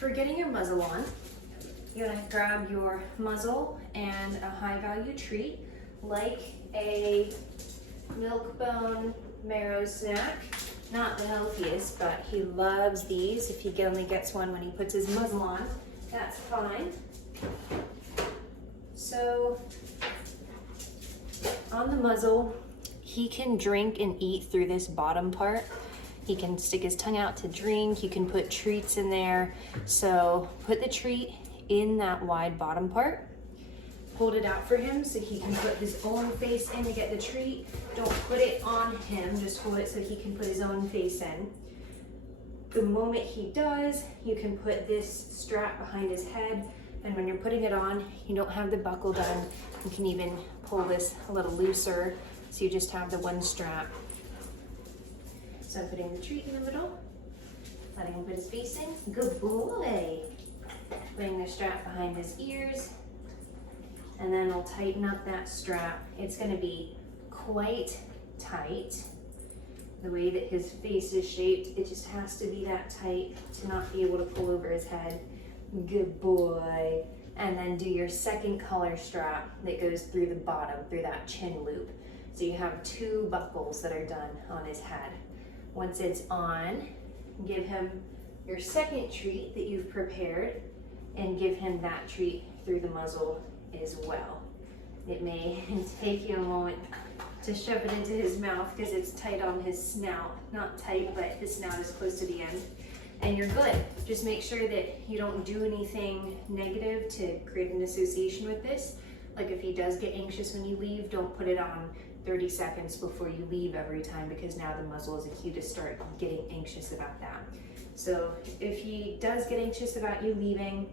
For getting your muzzle on, you're gonna grab your muzzle and a high value treat, like a milk bone marrow snack. Not the healthiest, but he loves these. If he only gets one when he puts his muzzle on, that's fine. So on the muzzle, he can drink and eat through this bottom part. He can stick his tongue out to drink. You can put treats in there. So put the treat in that wide bottom part. Hold it out for him so he can put his own face in to get the treat. Don't put it on him, just hold it so he can put his own face in. The moment he does, you can put this strap behind his head, and when you're putting it on, you don't have the buckle done. You can even pull this a little looser, so you just have the one strap. So I'm putting the treat in the middle, letting him put his face in. Good boy. Putting the strap behind his ears, and then I'll tighten up that strap. It's gonna be quite tight. The way that his face is shaped, it just has to be that tight to not be able to pull over his head. Good boy. And then do your second color strap that goes through the bottom, through that chin loop. So you have two buckles that are done on his head. Once it's on, give him your second treat that you've prepared and give him that treat through the muzzle as well. It may take you a moment to shove it into his mouth because it's tight on his snout. Not tight, but his snout is close to the end. And you're good. Just make sure that you don't do anything negative to create an association with this. Like if he does get anxious when you leave, don't put it on 30 seconds before you leave every time, because now the muzzle is a cue to start getting anxious about that. So if he does get anxious about you leaving,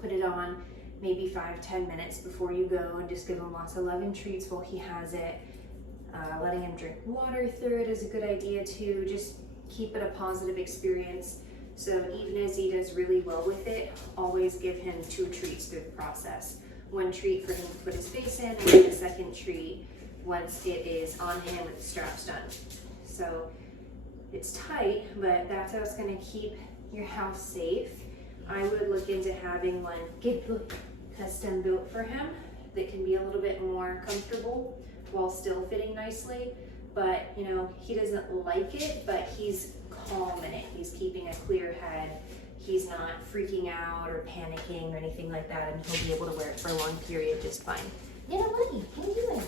put it on maybe 5-10 minutes before you go, and just give him lots of love and treats while he has it. Letting him drink water through it is a good idea too. Just keep it a positive experience. So even as he does really well with it, always give him 2 treats through the process. 1 treat for him to put his face in, and then a second treat once it is on him with the straps done. So it's tight, but that's how it's gonna keep your house safe. I would look into having one custom built for him that can be a little bit more comfortable while still fitting nicely. But you know, he doesn't like it, but he's calm in it. He's keeping a clear head. He's not freaking out or panicking or anything like that, and he'll be able to wear it for a long period just fine. Little buddy, what are you doing?